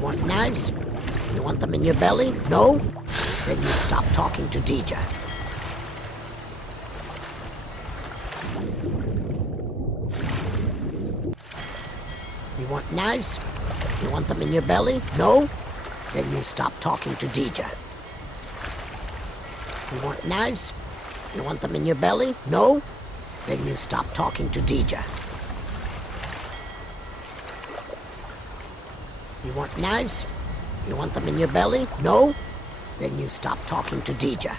You want knives? You want them in your belly? No? Then you stop talking to DJ. You want knives? You want them in your belly? No? Then you stop talking to DJ. You want knives? You want them in your belly? No? Then you stop talking to DJ. You want knives? You want them in your belly? No? Then you stop talking to DJ.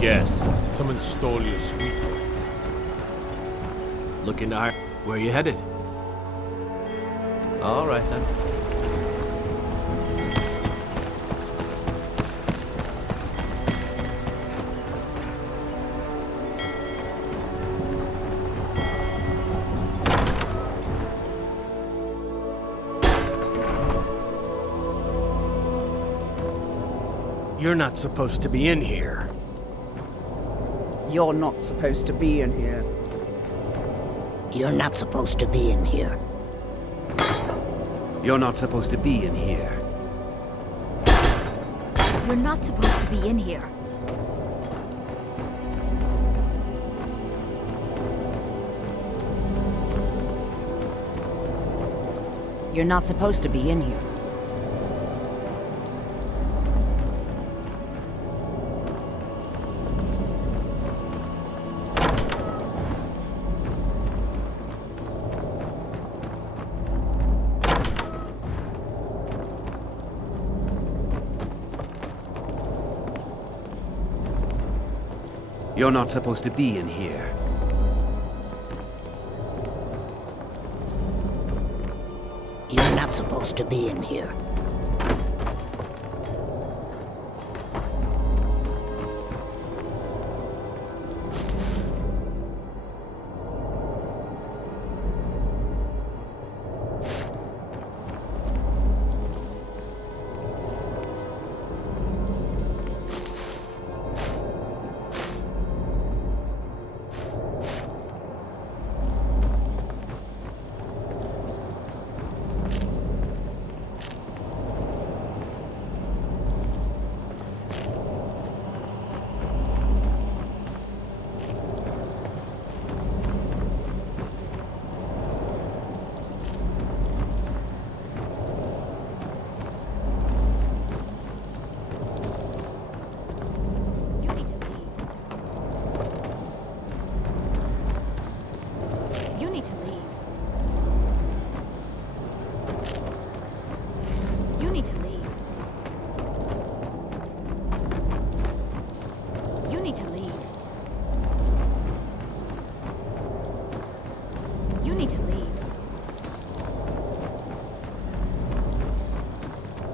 guess. Someone stole your sweetheart. Looking to hire. Where you headed? All right then. You're not supposed to be in here. You're not supposed to be in here. You're not supposed to be in here. You're not supposed to be in here. You're not supposed to be in here. You're not supposed to be in here. You're not supposed to be in here. You're not supposed to be in here.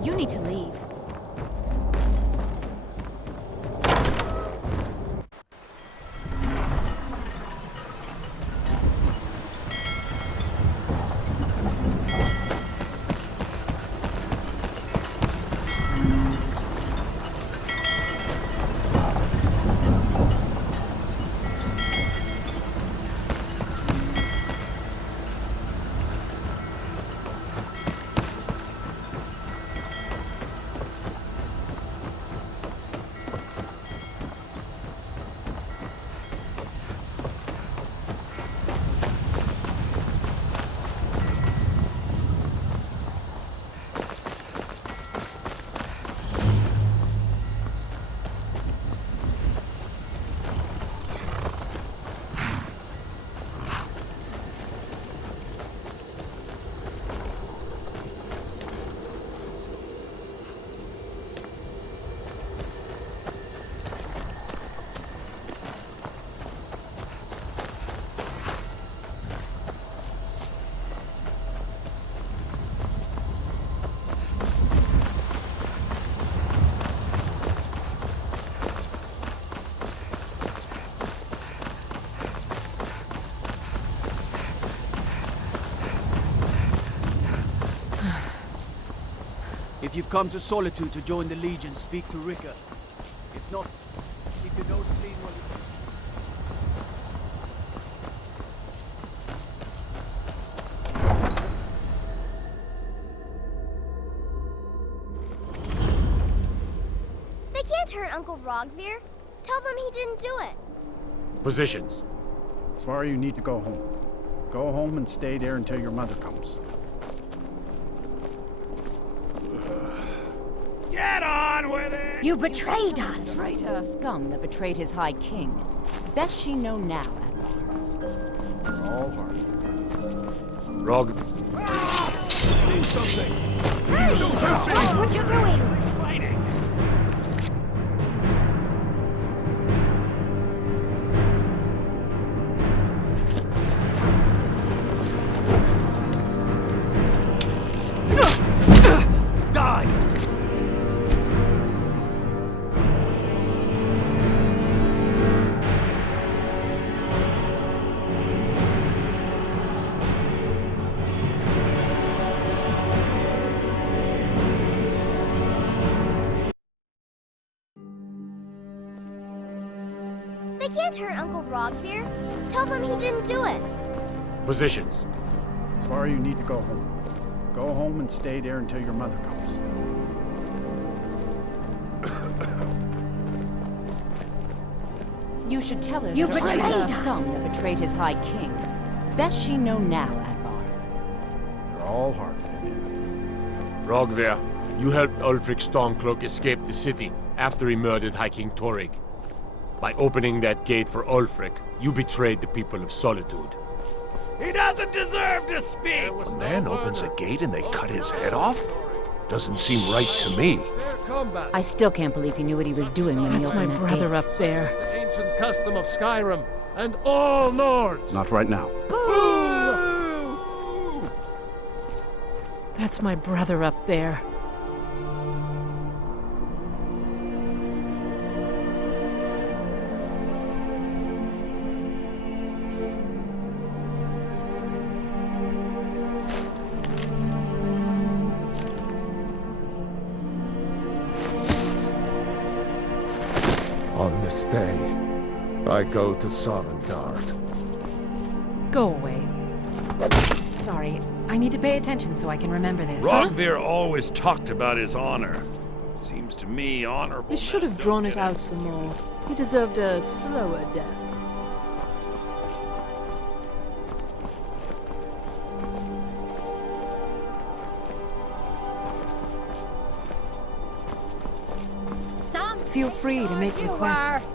You need to leave. If you've come to Solitude to join the Legion, speak to Ricker. If not, keep your nose clean while you... They can't hurt Uncle Rogvir. Tell them he didn't do it. Positions. Svar, you need to go home. Go home and stay there until your mother comes. Get on with it! You betrayed us! Traitor! Scum that betrayed his High King. Best she know now, Admiral. All hard. Rog. Do something! Hey! Watch what you're doing! can't hurt Uncle Rogvir. Tell them he didn't do it. Positions. Svar, you need to go home. Go home and stay there until your mother comes. You should tell her You that betrayed it was us. the scum that betrayed his high king. Best she know now, Advar. You're all hard, Vivian. Rogvir, you helped Ulfric Stormcloak escape the city after he murdered High King Torrig. By opening that gate for Ulfric, you betrayed the people of Solitude. He doesn't deserve to speak! A man opens a gate and they cut his head off? Doesn't seem right to me. I still can't believe he knew what he was doing when he That's my opened that brother gate. up there. It's the ancient custom of Skyrim, and all Nords! Not right now. That's my brother up there. On this day, I go to Sovngarde. Go away. Sorry, I need to pay attention so I can remember this. Rogvir always talked about his honor. Seems to me honorable. He should have drawn it out some more. He deserved a slower death. Feel free to make requests.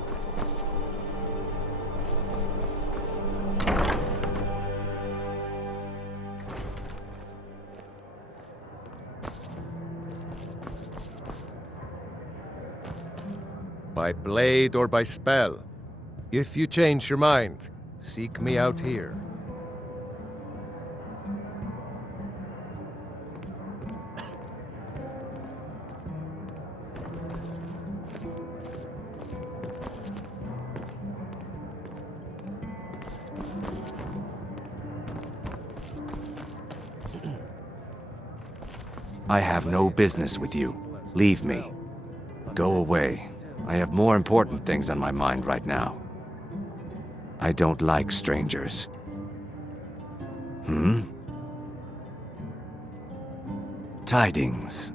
By blade or by spell. If you change your mind, seek me out here. I have no business with you. Leave me. Go away. I have more important things on my mind right now. I don't like strangers. Tidings.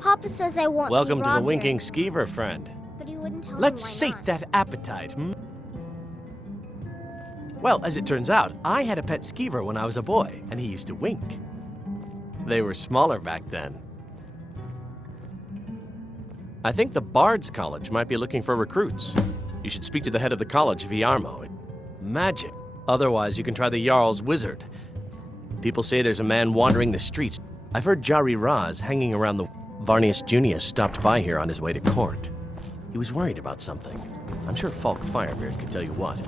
Papa says I won't Welcome see to the Rogvir, Winking Skeever, friend. but he wouldn't tell Let's me why sate not. that appetite, Well, as it turns out, I had a pet skeever when I was a boy, and he used to wink. They were smaller back then. I think the Bard's College might be looking for recruits. You should speak to the head of the college, Viarmo. Magic. Otherwise, you can try the Jarl's Wizard. People say there's a man wandering the streets. I've heard Jari Raz hanging around the... Varnius Junius stopped by here on his way to court. He was worried about something. I'm sure Falk Firebeard could tell you what.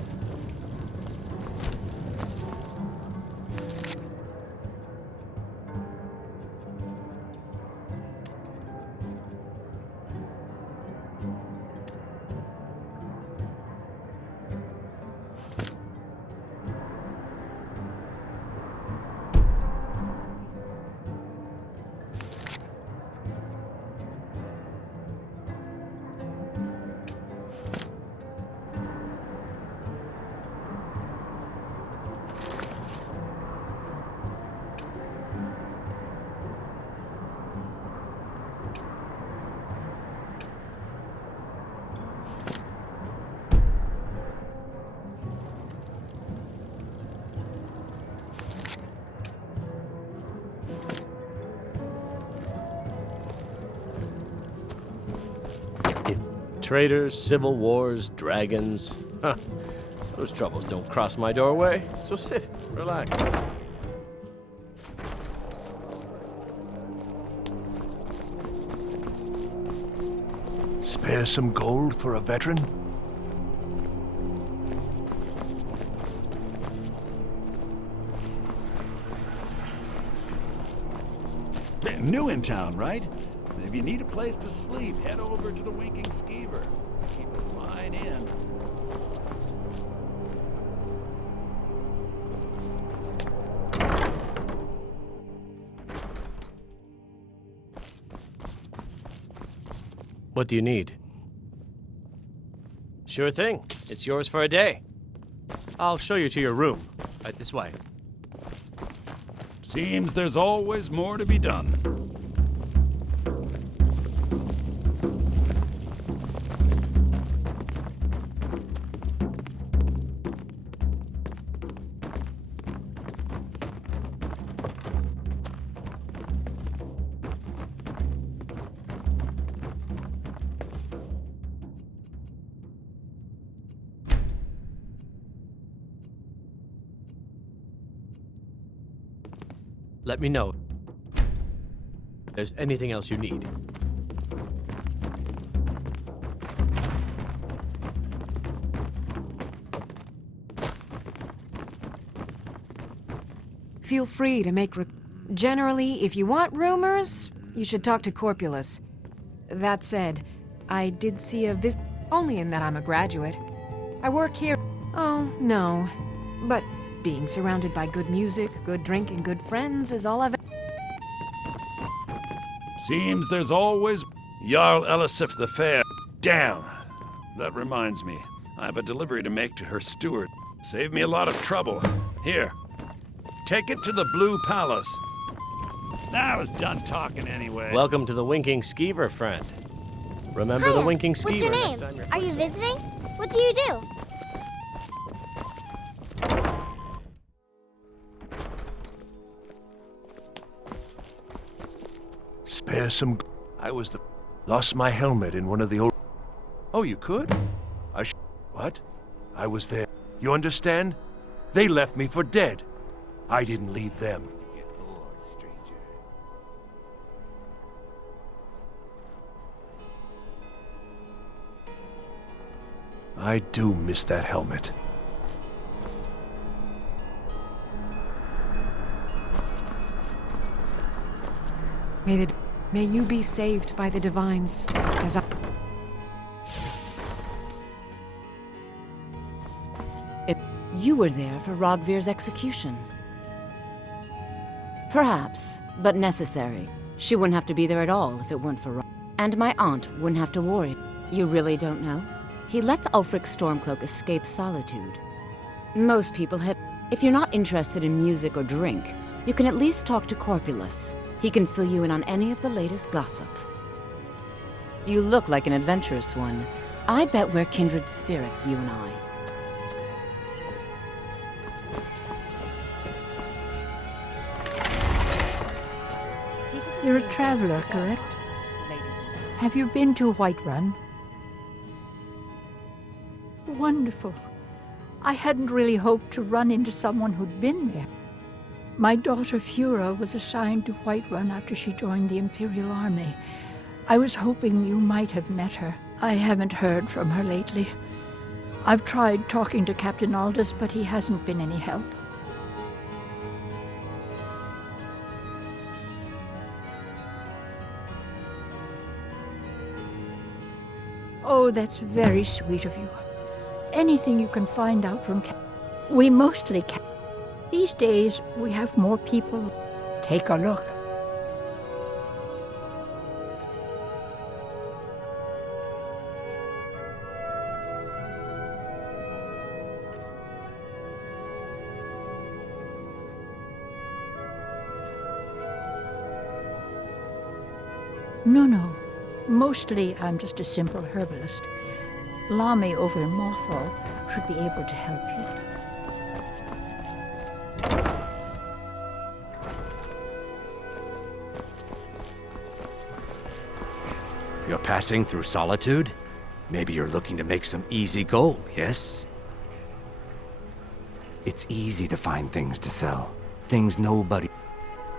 Traitors, civil wars, dragons. Huh. Those troubles don't cross my doorway. So sit, relax. Spare some gold for a veteran? New in town, right? If you need a place to sleep, head over to the Winking Skeever. Keep a fine inn. What do you need? Sure thing. It's yours for a day. I'll show you to your room. Right this way. Seems there's always more to be done. Let me know if there's anything else you need. Feel free to make Generally, if you want rumors, you should talk to Corpulus. That said, I did see a visit, only in that I'm a graduate. I work here. Oh, no. But being surrounded by good music, good drink, and good friends is all I've... Seems there's always... Jarl Elisif the Fair. Damn! That reminds me. I have a delivery to make to her steward. Save me a lot of trouble. Here. Take it to the Blue Palace. I was done talking anyway. Welcome to the Winking Skeever, friend. Remember the Winking Skeever? What's your name? Are you visiting? What do you do? Spare some... Lost my helmet in one of the old... Oh, you could? What? I was there. You understand? They left me for dead. I didn't leave them. I do miss that helmet. May you be saved by the divines, as I... You were there for Rogvir's execution. Perhaps, but necessary. She wouldn't have to be there at all if it weren't for Rog. And my aunt wouldn't have to worry. You really don't know? He lets Ulfric's Stormcloak escape solitude. Most people have... If you're not interested in music or drink, you can at least talk to Corpulus. He can fill you in on any of the latest gossip. You look like an adventurous one. I bet we're kindred spirits, you and I. You're a traveler, correct? Have you been to Whiterun? Wonderful. I hadn't really hoped to run into someone who'd been there. My daughter Fura was assigned to Whiterun after she joined the Imperial Army. I was hoping you might have met her. I haven't heard from her lately. I've tried talking to Captain Aldous, but he hasn't been any help. Oh, that's very sweet of you. Anything you can find out from we mostly These days, we have more people. Take a look. No. Mostly, I'm just a simple herbalist. Lami over in Mothall should be able to help you. You're passing through Solitude? Maybe you're looking to make some easy gold, yes? It's easy to find things to sell. Things nobody...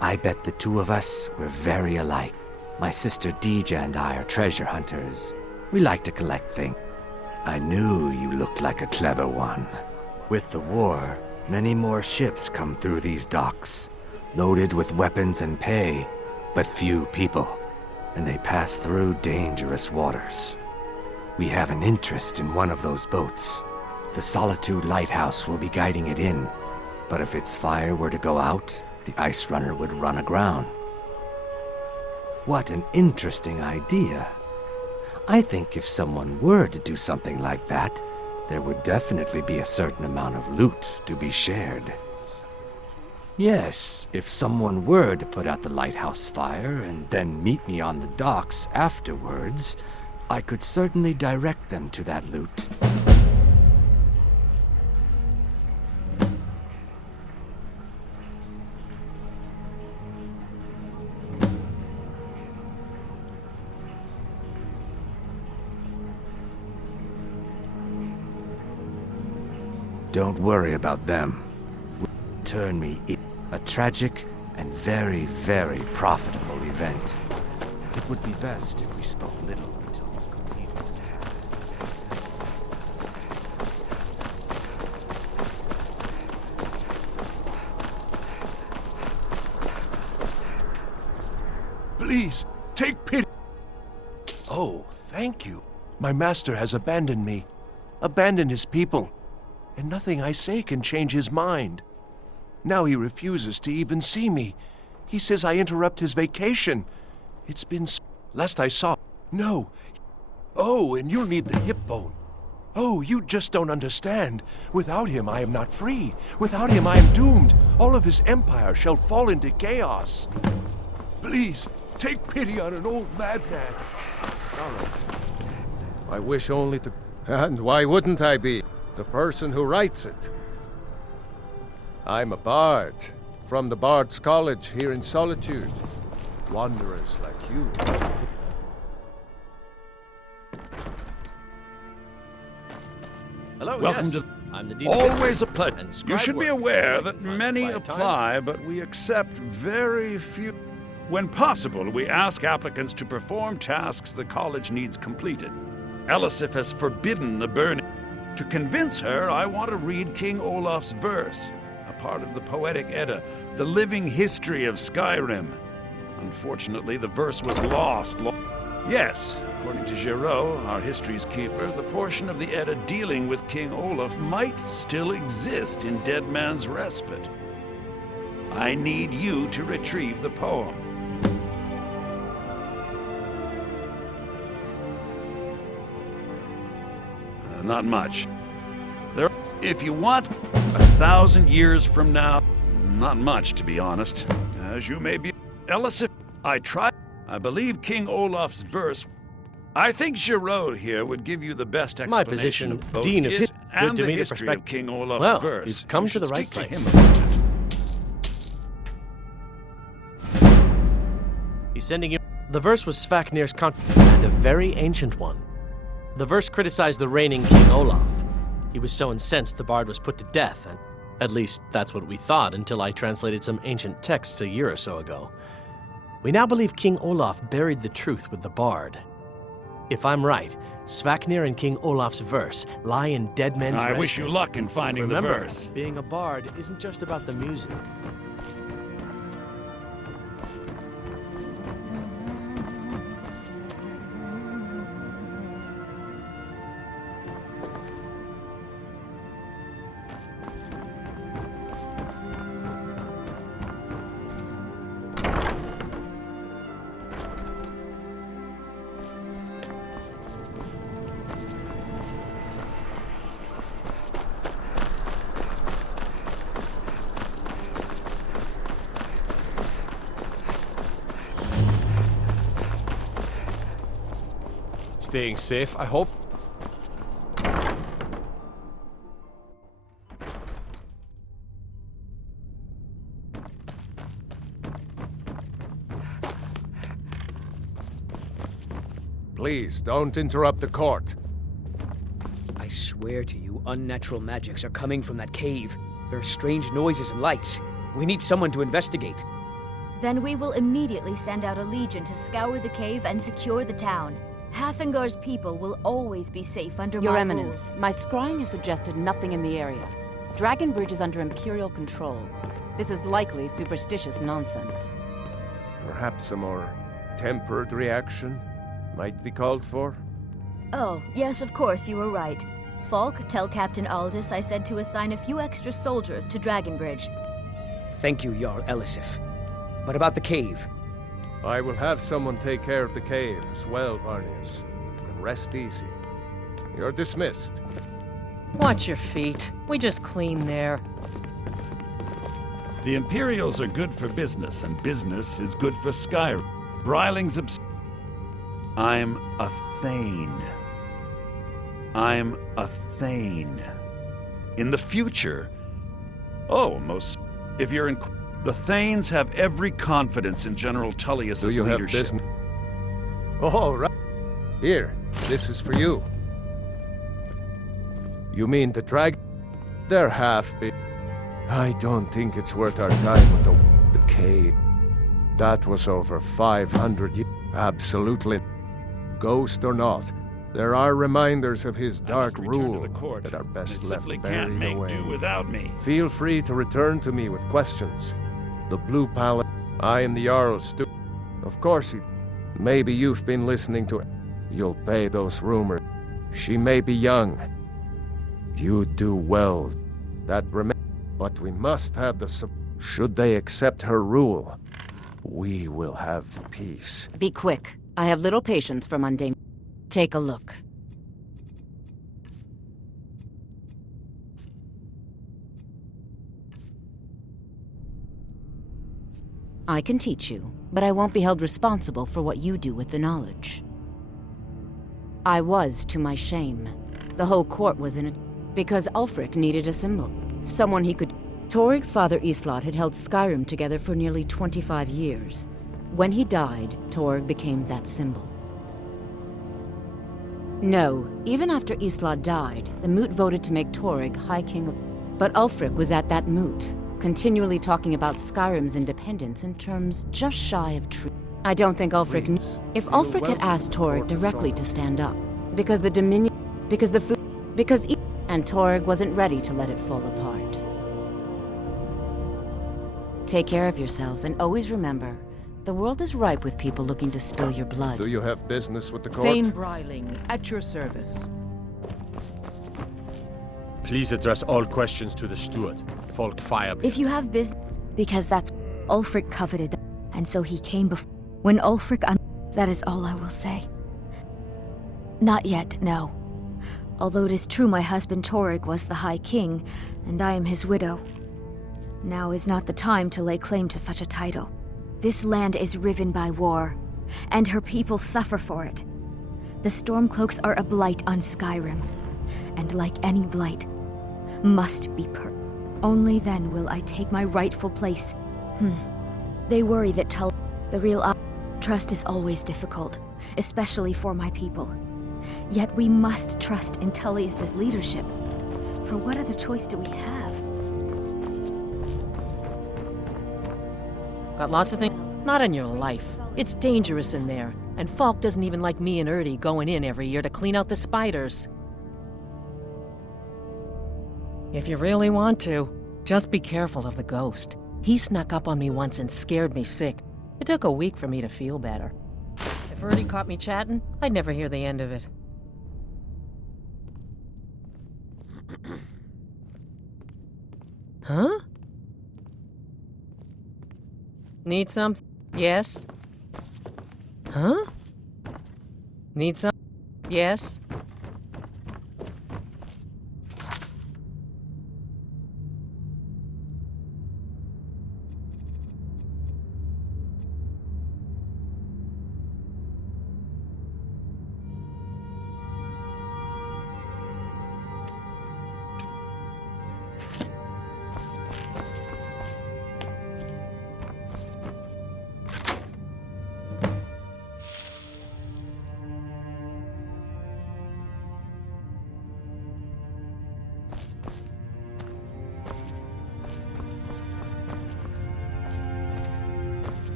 I bet the two of us, we're very alike. My sister Deeja and I are treasure hunters. We like to collect things. I knew you looked like a clever one. With the war, many more ships come through these docks, loaded with weapons and pay, but few people. And they pass through dangerous waters. We have an interest in one of those boats. The Solitude Lighthouse will be guiding it in, but if its fire were to go out, the ice runner would run aground. What an interesting idea. I think if someone were to do something like that, there would definitely be a certain amount of loot to be shared. Yes, if someone were to put out the lighthouse fire and then meet me on the docks afterwards, I could certainly direct them to that loot. Don't worry about them. Turn me in. A tragic and very, very profitable event. It would be best if we spoke little until you've completed the task. Please, take pity. Oh, thank you. My master has abandoned me. Abandoned his people. And nothing I say can change his mind. Now he refuses to even see me. He says I interrupt his vacation. It's been last I saw. No. Oh, and you'll need the hip bone. Oh, you just don't understand. Without him, I am not free. Without him, I am doomed. All of his empire shall fall into chaos. Please, take pity on an old madman. All right. I wish only to... And why wouldn't I be? The person who writes it. I'm a bard, from the Bard's College here in Solitude. Wanderers like you. Hello, Welcome yes. to... I'm the Dean of Always History, a pleasure. and You scribe should be work. aware that Finds many quiet time. apply, but we accept very few. When possible, we ask applicants to perform tasks the college needs completed. Elisif has forbidden the burning. To convince her, I want to read King Olaf's verse, a part of the Poetic Edda, the living history of Skyrim. Unfortunately, the verse was lost. Yes, according to Giraud, our history's keeper, the portion of the Edda dealing with King Olaf might still exist in Dead Man's Respite. I need you to retrieve the poem. Not much. If you want 1,000 years from now, not much, to be honest. As you may be... Elisif, I tried. I believe King Olaf's verse... I think Giraud here would give you the best explanation My position, of both Dean of it History, and to the meet a history of perspective. King Olaf's Well, verse. you've come You to the should right speak to place. him about it. He's sending you... The verse was Svaknir's and a very ancient one. The verse criticized the reigning King Olaf. He was so incensed the bard was put to death, and at least that's what we thought until I translated some ancient texts a year or so ago. We now believe King Olaf buried the truth with the bard. If I'm right, Svaknir and King Olaf's verse lie in Dead Men's I wish Respite. you luck in finding Remember, the verse. being a bard isn't just about the music. Staying safe, I hope. Please, don't interrupt the court. I swear to you, unnatural magics are coming from that cave. There are strange noises and lights. We need someone to investigate. Then we will immediately send out a legion to scour the cave and secure the town. Hafingar's people will always be safe under Your my Eminence, rule. my scrying has suggested nothing in the area. Dragonbridge is under Imperial control. This is likely superstitious nonsense. Perhaps a more tempered reaction might be called for? Oh, yes, of course, you were right. Falk, tell Captain Aldous I said to assign a few extra soldiers to Dragonbridge. Thank you, Jarl Elisif. But about the cave? I will have someone take care of the cave as well, Varnius. You can rest easy. You're dismissed. Watch your feet. We just clean there. The Imperials are good for business, and business is good for Skyrim. Briling's I'm a Thane. I'm a Thane. In the future... Oh, most... If you're in... The Thanes have every confidence in General Tullius's leadership. Do you have business? Oh, right. Here, this is for you. You mean the drag? They're half big. I don't think it's worth our time with the cave. That was over 500 years. Absolutely. Ghost or not, there are reminders of his dark rule that are best left buried can't make away. do without me. Feel free to return to me with questions. The Blue Palace. I am the Jarl's steward. Of course, maybe you've been listening to it. You'll pay those rumors. She may be young. You do well. That remains. But we must have the should they accept her rule, we will have peace. Be quick. I have little patience for mundane. Take a look. I can teach you, but I won't be held responsible for what you do with the knowledge. I was, to my shame. The whole court was in it because Ulfric needed a symbol. Someone he could... Torig's father Islot had held Skyrim together for nearly 25 years. When he died, Torig became that symbol. No, even after Islot died, the Moot voted to make Torig High King of... But Ulfric was at that Moot, continually talking about Skyrim's independence in terms just shy of true. I don't think Ulfric knew. If Ulfric had asked Torig directly to stand up, because the Dominion... because the food... because... and Torig wasn't ready to let it fall apart. Take care of yourself, and always remember, the world is ripe with people looking to spill your blood. Do you have business with the court? Thane Bryling, at your service. Please address all questions to the steward, Folk Firebeard. If you have business, because that's Ulfric coveted, and so he came before. When Ulfric that is all I will say. Not yet, no. Although it is true my husband Torig was the High King, and I am his widow. Now is not the time to lay claim to such a title. This land is riven by war, and her people suffer for it. The Stormcloaks are a blight on Skyrim, and like any blight, must be Only then will I take my rightful place. They worry that the real trust is always difficult, especially for my people. Yet we must trust in Tullius's leadership. For what other choice do we have? Got lots of things? Not in your life. It's dangerous in there, and Falk doesn't even like me and Erdy going in every year to clean out the spiders. If you really want to, just be careful of the ghost. He snuck up on me once and scared me sick. It took a week for me to feel better. If Erdy caught me chatting, I'd never hear the end of it. Huh? Need some? Yes? Huh? Need some? Yes?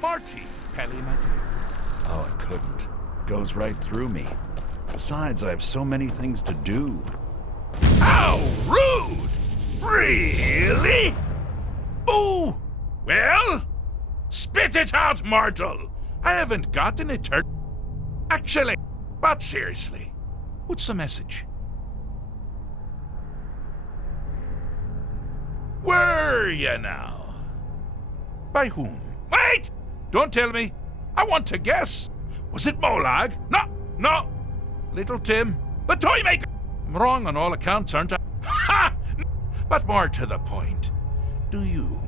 Marty! Pelly, my dear. Oh, it couldn't. It goes right through me. Besides, I have so many things to do. How rude! Really? Ooh! Well? Spit it out, mortal! I haven't got an eternity. Actually, but seriously, what's the message? Were you now? By whom? Wait! Don't tell me. I want to guess. Was it Molag? No. Little Tim, the toy maker. I'm wrong on all accounts, aren't I? Ha! But more to the point. Do you,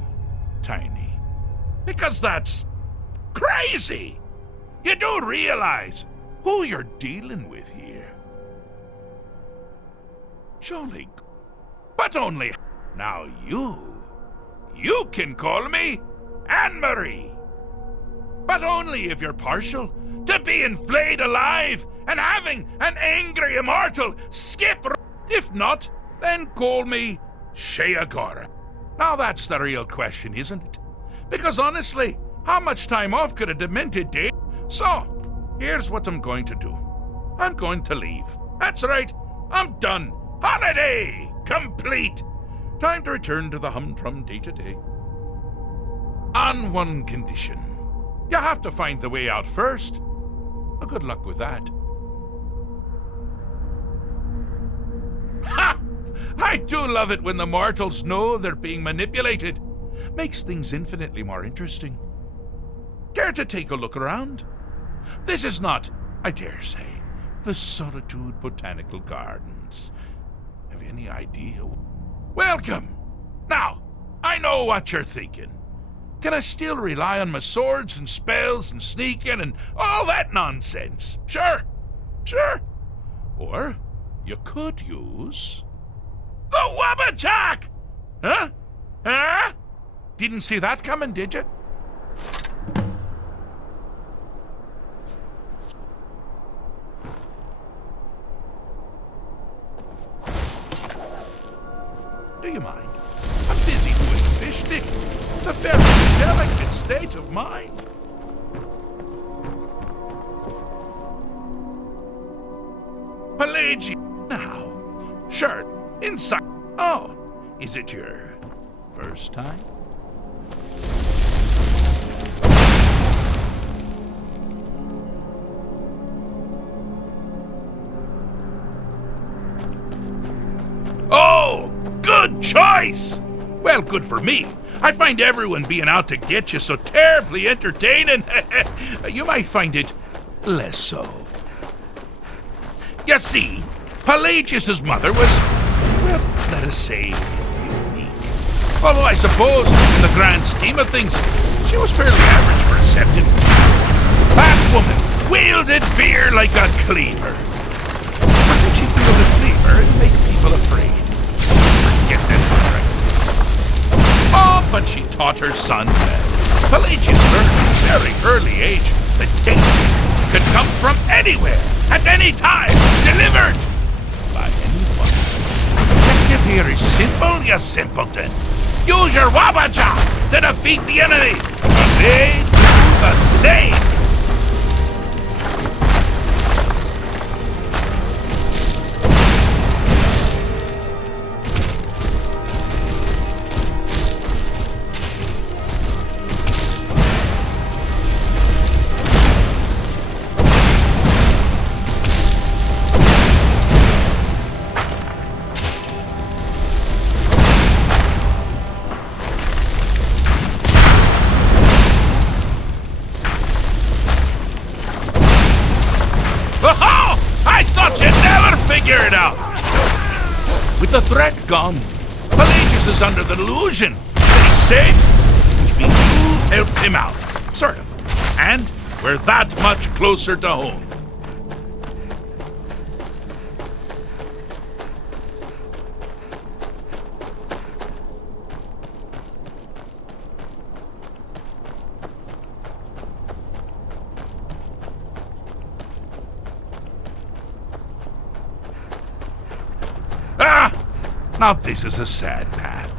Tiny? Because that's crazy. You do realize who you're dealing with here. Jolly. But only now you can call me Anne-Marie. But only if you're partial to being flayed alive and having an angry immortal skip. If not, then call me Sheagora. Now that's the real question, isn't it? Because honestly, how much time off could a demented day? So, here's what I'm going to do. I'm going to leave. That's right, I'm done. Holiday complete. Time to return to the humdrum day-to-day. On one condition. You have to find the way out first. Well, good luck with that. Ha! I do love it when the mortals know they're being manipulated. Makes things infinitely more interesting. Care to take a look around? This is not, I dare say, the Solitude Botanical Gardens. Have you any idea? Welcome! Now, I know what you're thinking. Can I still rely on my swords and spells and sneaking and all that nonsense? Sure. Or you could use the Wabbajack! Huh? Didn't see that coming, did you? Do you mind? I'm busy doing fish stick. It's a very delicate state of mind. Pelagian now. Sure, inside. Oh, is it your first time? Oh, good choice! Well, good for me. I find everyone being out to get you so terribly entertaining. You might find it less so. You see, Pelagius's mother was, well, let us say, unique. Although I suppose, in the grand scheme of things, she was fairly average for a septon. That woman wielded fear like a cleaver. How could she wield a cleaver and make people afraid? Forget that contract. Oh, but she taught her son well. Pelagius learned at a very early age that danger could come from anywhere, at any time, delivered by anyone. Objective here is simple, you simpleton. Use your Wabbajack to defeat the enemy, and they do the same. Figure it out! With the threat gone, Pelagius is under the delusion that he's safe, which means you helped him out. Sort of. And we're that much closer to home. Now this is a sad path.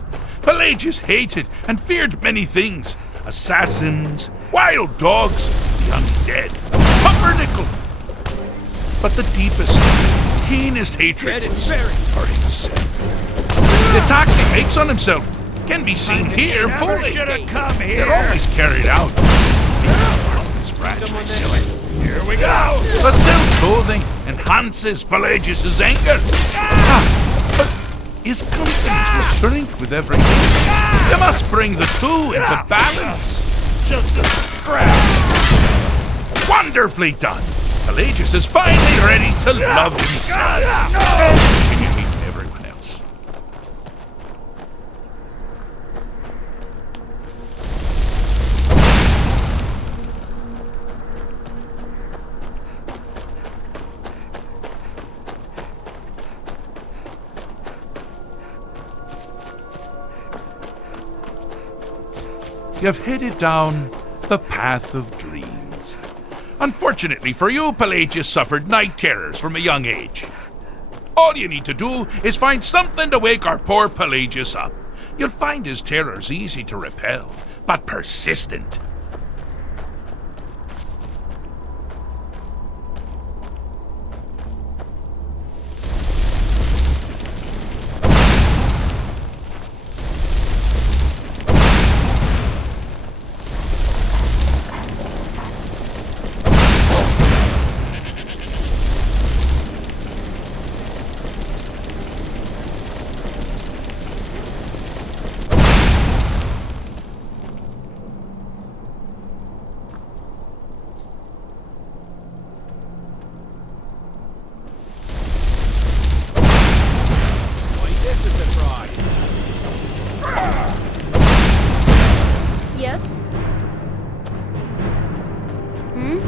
Pelagius hated and feared many things. Assassins, wild dogs, the undead, pumpernickel. But the deepest, keenest hatred was for himself. The attacks he makes on himself can be seen here fully. should have come here. They're always carried out. These fragile. Here we go. The silk clothing enhances Pelagius's anger. But his confidence will shrink with every day. You must bring the two into balance. Just a scratch. Wonderfully done. Pelagius is finally ready to love himself. Can you hate everyone else? You've headed down the path of dreams. Unfortunately for you, Pelagius suffered night terrors from a young age. All you need to do is find something to wake our poor Pelagius up. You'll find his terrors easy to repel, but persistent. Yes? Hmm?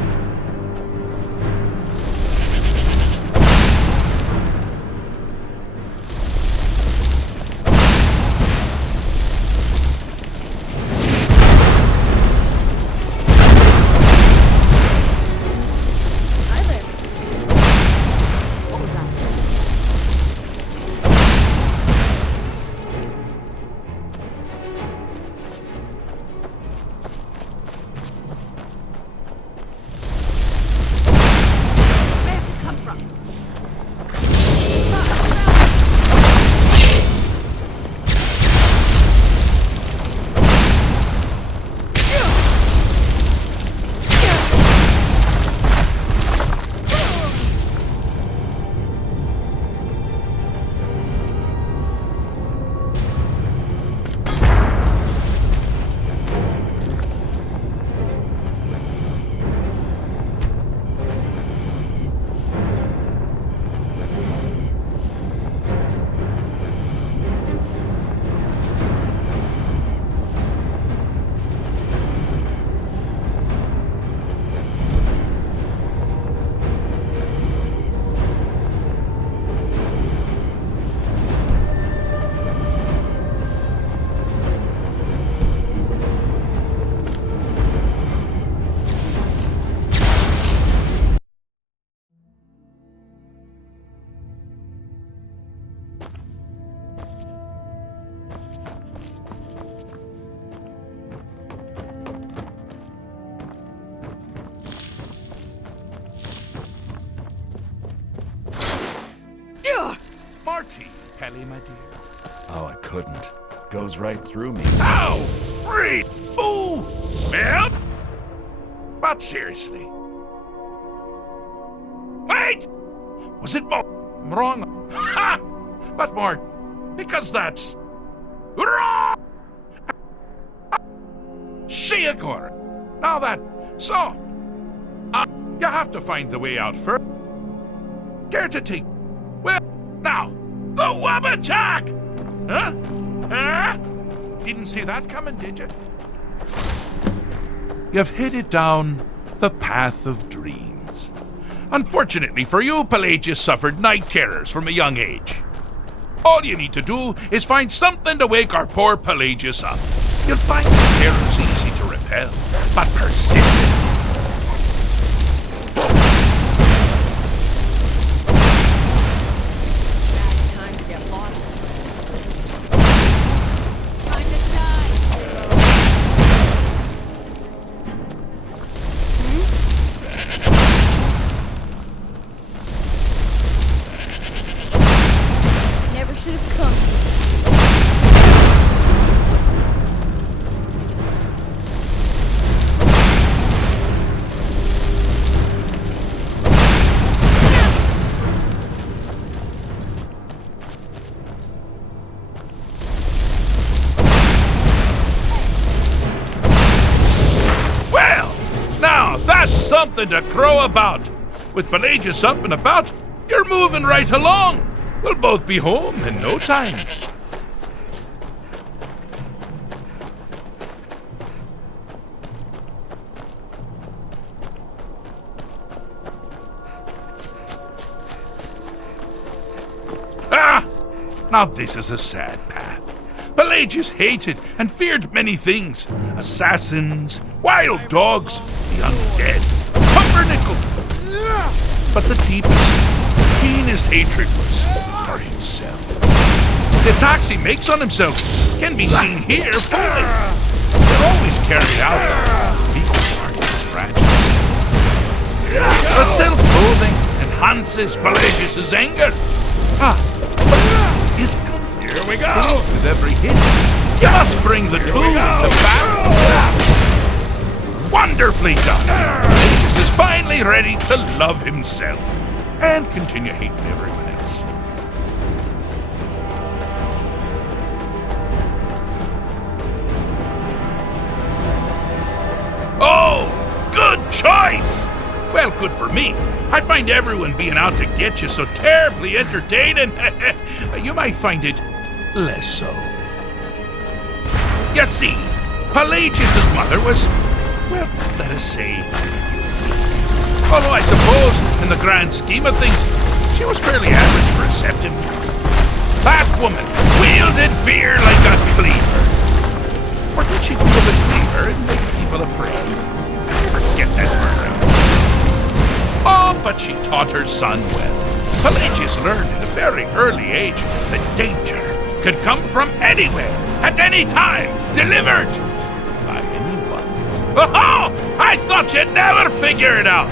Marty, Kelly, my dear. Oh, I couldn't. Goes right through me. Ow! Free! Ooh! Man! But seriously. Wait! Was it more wrong? Ha! But more because that's wrong! Shiakor! Now that... So... you have to find the way out first. Care to take... Well, now, the wub attack! Huh? Huh? Didn't see that coming, did you? You've headed down the path of dreams. Unfortunately for you, Pelagius suffered night terrors from a young age. All you need to do is find something to wake our poor Pelagius up. You'll find his terrors easy to repel, but persistent. That's something to crow about. With Pelagius up and about, you're moving right along. We'll both be home in no time. Ah! Now this is a sad path. Pelagius hated and feared many things. Assassins, wild dogs, the undead, pumpernickel. But the deepest, keenest hatred was for himself. The attacks he makes on himself can be seen here fully. They're always carried out equal parts of tragedy. The self-loathing enhances Pelagius' anger. Is here we go. With every hit, you must bring the tools to battle. Wonderfully done. Pelagius is finally ready to love himself and continue hating everyone else. Oh, good choice. Well, good for me. I find everyone being out to get you so terribly entertaining. You might find it less so. You see, Pelagius' mother was, well, let us say, although I suppose, in the grand scheme of things, she was fairly average for a septim. That woman wielded fear like a cleaver. Or did she wield a cleaver and make people afraid? Forget that word. Oh, but she taught her son well. Pelagius learned at a very early age that danger could come from anywhere, at any time, delivered by anyone. Oh, I thought you'd never figure it out.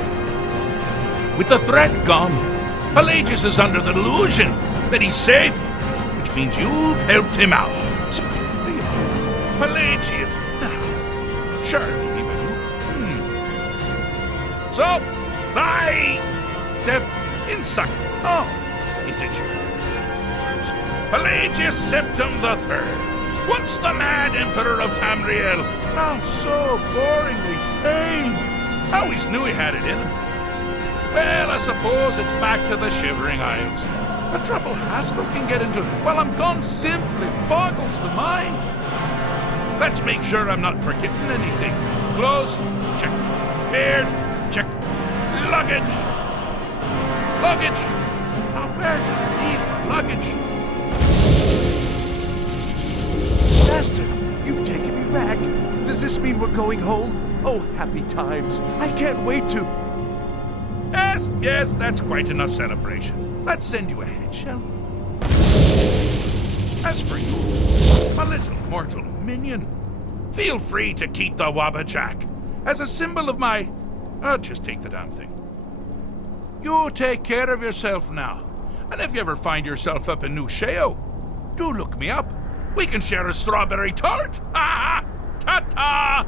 With the threat gone, Pelagius is under the delusion that he's safe, which means you've helped him out. So, Pelagius, surely even. So, I step inside. Oh, is it yours? Pelagius Septim III, once the mad Emperor of Tamriel, now so boringly sane. I always knew he had it in him. Well, I suppose it's back to the Shivering Isles. The trouble Haskell can get into while I'm gone simply boggles the mind. Let's make sure I'm not forgetting anything. Clothes, check. Beard, check. Luggage. Luggage. Now, where did I leave my luggage? Master, you've taken me back. Does this mean we're going home? Oh, happy times. I can't wait to... Yes, that's quite enough celebration. Let's send you ahead, shall we? As for you, my little mortal minion, feel free to keep the Wabbajack as a symbol of my... I'll just take the damn thing. You take care of yourself now. And if you ever find yourself up in New Sheo, do look me up. We can share a strawberry tart. Ah, ta-ta!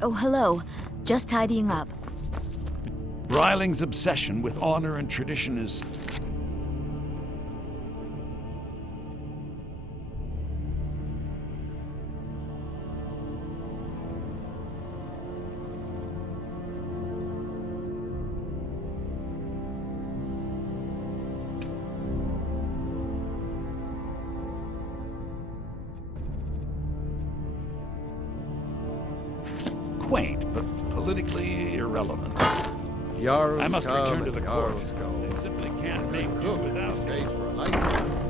Oh, hello. Just tidying up. Bryling's obsession with honor and tradition is... quaint, but politically irrelevant. Jarls I must come return to and the court. Jarls go. They simply can't make do Cook without me. stays for a lifetime.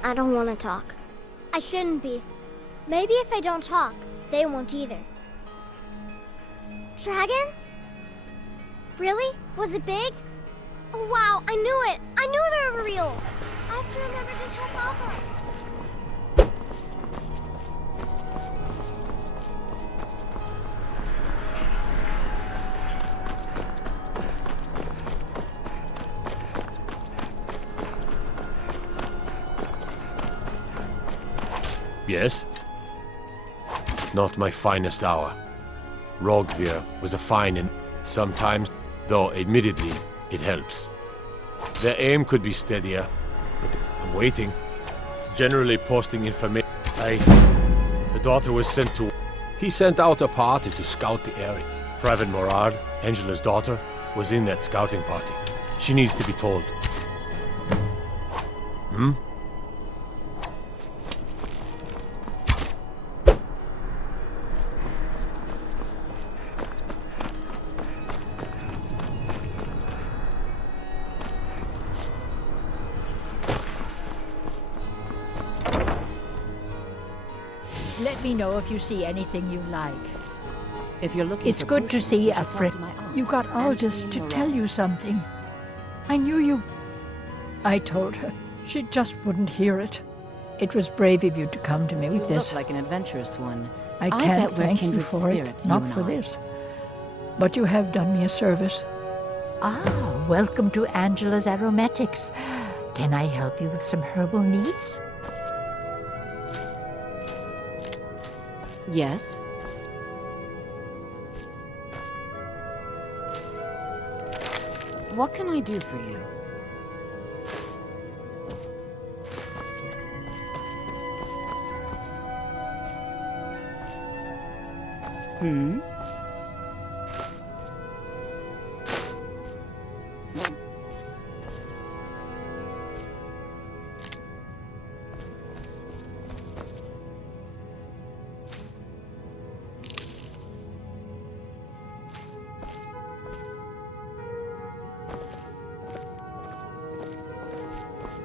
I don't want to talk. I shouldn't be. Maybe if I don't talk, they won't either. Dragon? Really? Was it big? Oh wow, I knew it! I knew they were real! I have to remember to tell Papa. Yes? Not my finest hour. Rogvir was a fine and sometimes, though admittedly, it helps. Their aim could be steadier, but I'm waiting. Generally posting information. The daughter was sent to... He sent out a party to scout the area. Private Morard, Angela's daughter, was in that scouting party. She needs to be told. Hmm? Let me know if you see anything you like. If you're looking It's for good to potions, see you a should talk friend. to my aunt, You got Aldous Angeline to Moreau. tell you something. I knew you. I told her. She just wouldn't hear it. It was brave of you to come to me You with this. look like an adventurous one. I I can't bet we're thank you kindred for it, spirits, you not and for I. this. But you have done me a service. Ah, welcome to Angela's Aromatics. Can I help you with some herbal needs? Yes? What can I do for you? Hmm?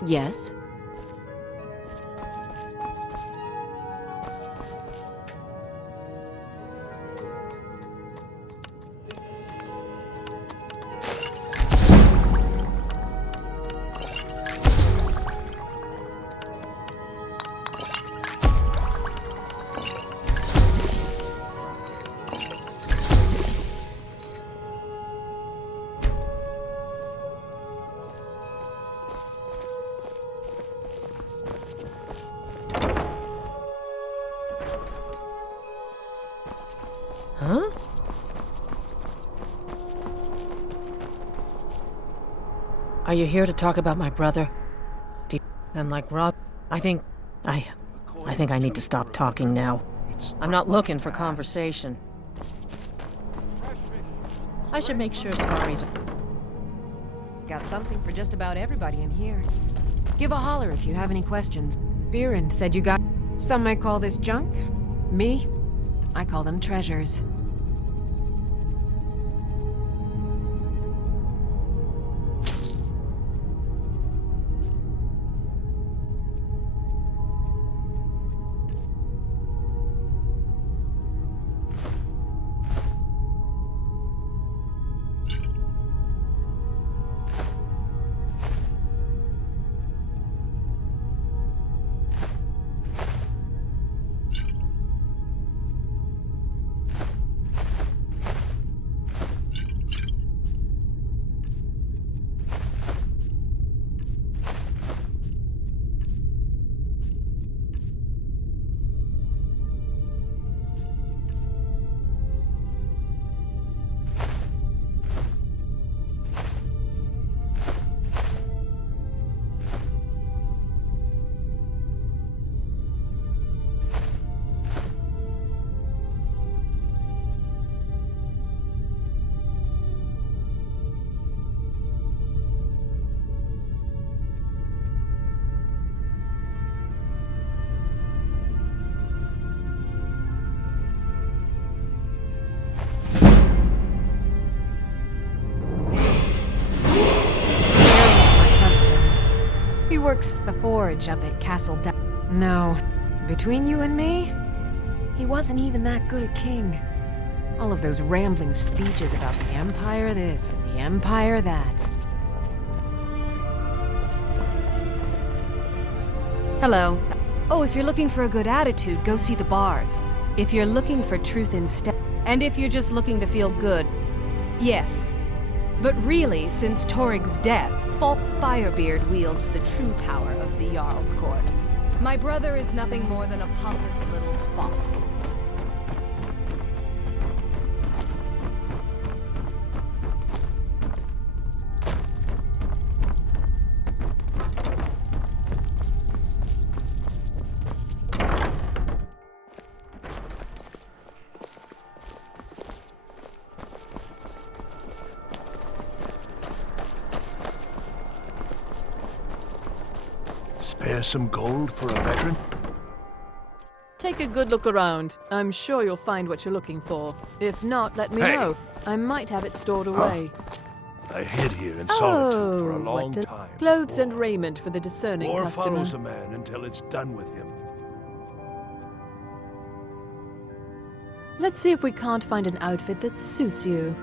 Yes? Huh? Are you here to talk about my brother? I'm like Rob. I think I need to stop talking now. I'm not looking for conversation. I should make sure Safari's... Got something for just about everybody in here. Give a holler if you have any questions. Biren said you got... Some might call this junk. Me? I call them treasures. works the forge up at Castle No, between you and me, he wasn't even that good a king. All of those rambling speeches about the Empire this and the Empire that. Hello. Oh, if you're looking for a good attitude, go see the bards. If you're looking for truth instead, and if you're just looking to feel good, yes. But really, since Torig's death, Falk Firebeard wields the true power of the Jarl's court. My brother is nothing more than a pompous little fop. Spare some gold for a veteran? Take a good look around. I'm sure you'll find what you're looking for. If not, let me know. I might have it stored away. I hid here in solitude for a long what time. Clothes and raiment for the discerning War customer. follows a man until it's done with him. Let's see if we can't find an outfit that suits you.